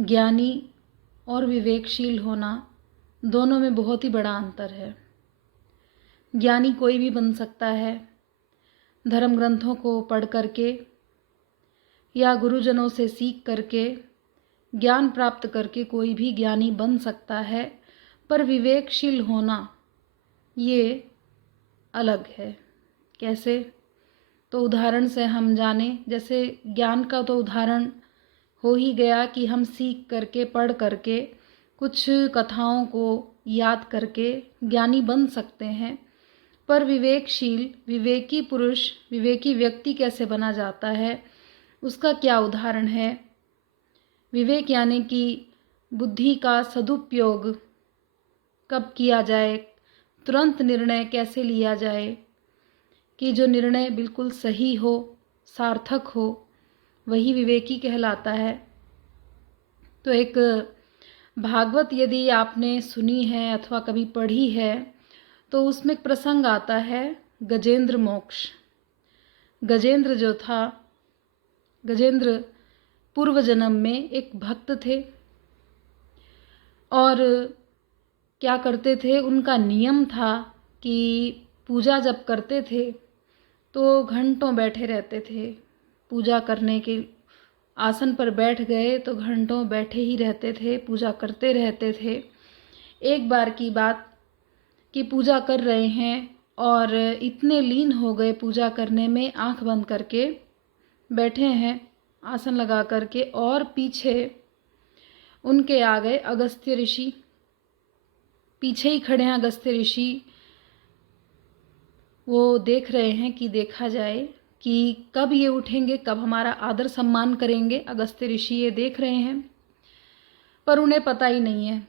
ज्ञानी और विवेकशील होना, दोनों में बहुत ही बड़ा अंतर है। ज्ञानी कोई भी बन सकता है, धर्म ग्रंथों को पढ़ करके या गुरुजनों से सीख करके, ज्ञान प्राप्त करके कोई भी ज्ञानी बन सकता है, पर विवेकशील होना ये अलग है। कैसे? तो उदाहरण से हम जाने, जैसे ज्ञान का तो उदाहरण हो ही गया कि हम सीख करके, पढ़ करके, कुछ कथाओं को याद करके ज्ञानी बन सकते हैं। पर विवेकशील, विवेकी पुरुष, विवेकी व्यक्ति कैसे बना जाता है, उसका क्या उदाहरण है? विवेक यानी कि बुद्धि का सदुपयोग कब किया जाए, तुरंत निर्णय कैसे लिया जाए कि जो निर्णय बिल्कुल सही हो, सार्थक हो, वही विवेकी कहलाता है। तो एक भागवत यदि आपने सुनी है अथवा कभी पढ़ी है, तो उसमें एक प्रसंग आता है गजेंद्र मोक्ष। गजेंद्र जो था, गजेंद्र पूर्व जन्म में एक भक्त थे और क्या करते थे, उनका नियम था कि पूजा जब करते थे तो घंटों बैठे रहते थे। पूजा करने के आसन पर बैठ गए तो घंटों बैठे ही रहते थे, पूजा करते रहते थे। एक बार की बात कि पूजा कर रहे हैं और इतने लीन हो गए पूजा करने में, आंख बंद करके बैठे हैं आसन लगा करके, और पीछे उनके आ गए अगस्त्य ऋषि। पीछे ही खड़े हैं अगस्त्य ऋषि। वो देख रहे हैं कि देखा जाए कि कब ये उठेंगे, कब हमारा आदर सम्मान करेंगे। अगस्त्य ऋषि ये देख रहे हैं, पर उन्हें पता ही नहीं है,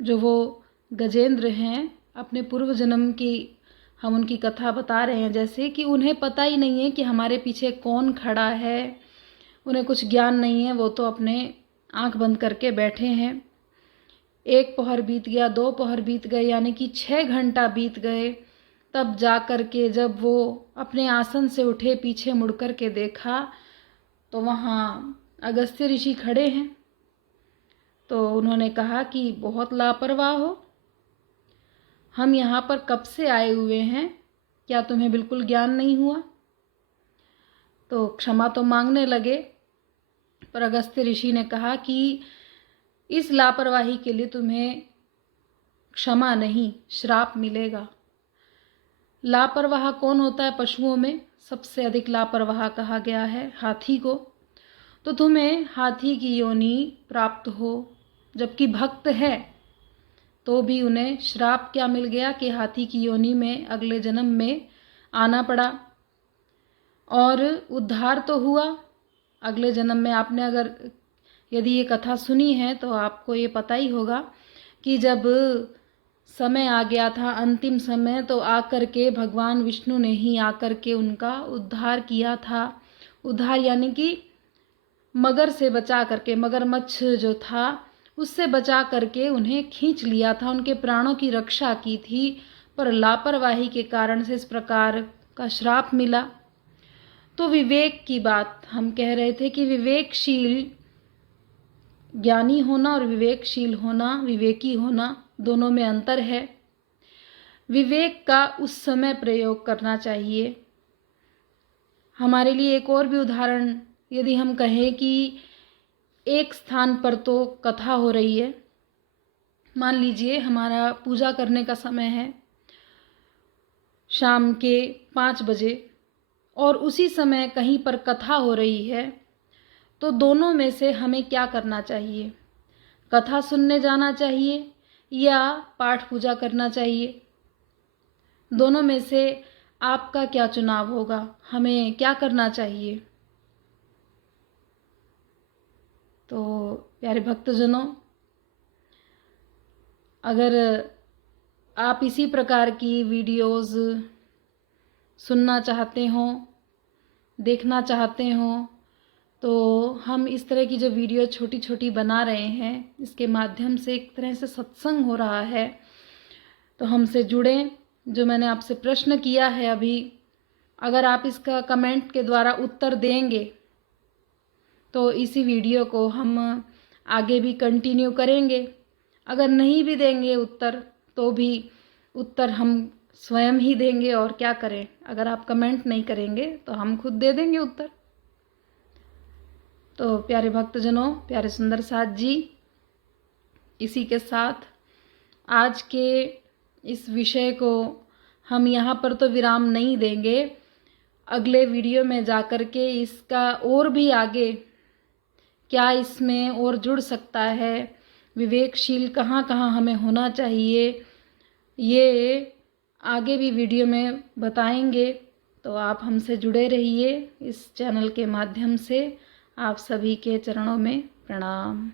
जो वो गजेंद्र हैं, अपने पूर्व जन्म की हम उनकी कथा बता रहे हैं, जैसे कि उन्हें पता ही नहीं है कि हमारे पीछे कौन खड़ा है। उन्हें कुछ ज्ञान नहीं है, वो तो अपने आंख बंद करके बैठे हैं। 1 पहर बीत गया, 2 पहर बीत गए, यानी कि 6 घंटा बीत गए। तब जा कर के जब वो अपने आसन से उठे, पीछे मुड़ कर के देखा तो वहाँ अगस्त्य ऋषि खड़े हैं। तो उन्होंने कहा कि बहुत लापरवाह हो, हम यहाँ पर कब से आए हुए हैं, क्या तुम्हें बिल्कुल ज्ञान नहीं हुआ? तो क्षमा तो मांगने लगे, पर अगस्त्य ऋषि ने कहा कि इस लापरवाही के लिए तुम्हें क्षमा नहीं, श्राप मिलेगा। लापरवाह कौन होता है? पशुओं में सबसे अधिक लापरवाह कहा गया है हाथी को। तो तुम्हें हाथी की योनि प्राप्त हो, जबकि भक्त है तो भी उन्हें श्राप क्या मिल गया कि हाथी की योनि में अगले जन्म में आना पड़ा। और उद्धार तो हुआ अगले जन्म में। आपने अगर यदि ये कथा सुनी है तो आपको ये पता ही होगा कि जब समय आ गया था, अंतिम समय, तो आकर के भगवान विष्णु ने ही आकर के उनका उद्धार किया था। उद्धार यानी कि मगर से बचा करके, मगरमच्छ जो था उससे बचा करके उन्हें खींच लिया था, उनके प्राणों की रक्षा की थी। पर लापरवाही के कारण से इस प्रकार का श्राप मिला। तो विवेक की बात हम कह रहे थे कि विवेकशील, ज्ञानी होना और विवेकशील होना, विवेकी होना, दोनों में अंतर है। विवेक का उस समय प्रयोग करना चाहिए। हमारे लिए एक और भी उदाहरण यदि हम कहें कि एक स्थान पर तो कथा हो रही है, मान लीजिए हमारा पूजा करने का समय है शाम के 5 बजे, और उसी समय कहीं पर कथा हो रही है, तो दोनों में से हमें क्या करना चाहिए? कथा सुनने जाना चाहिए या पाठ पूजा करना चाहिए? दोनों में से आपका क्या चुनाव होगा? हमें क्या करना चाहिए? तो प्यारे भक्तजनों, अगर आप इसी प्रकार की वीडियोस सुनना चाहते हो, देखना चाहते हो, तो हम इस तरह की जो वीडियो छोटी छोटी बना रहे हैं, इसके माध्यम से एक तरह से सत्संग हो रहा है। तो हमसे जुड़ें। जो मैंने आपसे प्रश्न किया है अभी, अगर आप इसका कमेंट के द्वारा उत्तर देंगे तो इसी वीडियो को हम आगे भी कंटिन्यू करेंगे। अगर नहीं भी देंगे उत्तर तो भी उत्तर हम स्वयं ही देंगे, और क्या करें। अगर आप कमेंट नहीं करेंगे तो हम खुद दे देंगे उत्तर। तो प्यारे भक्तजनों, प्यारे सुंदर साथ जी, इसी के साथ आज के इस विषय को हम यहाँ पर तो विराम नहीं देंगे। अगले वीडियो में जाकर के इसका और भी आगे क्या इसमें और जुड़ सकता है, विवेकशील कहाँ कहाँ हमें होना चाहिए, ये आगे भी वीडियो में बताएंगे। तो आप हमसे जुड़े रहिए इस चैनल के माध्यम से। आप सभी के चरणों में प्रणाम।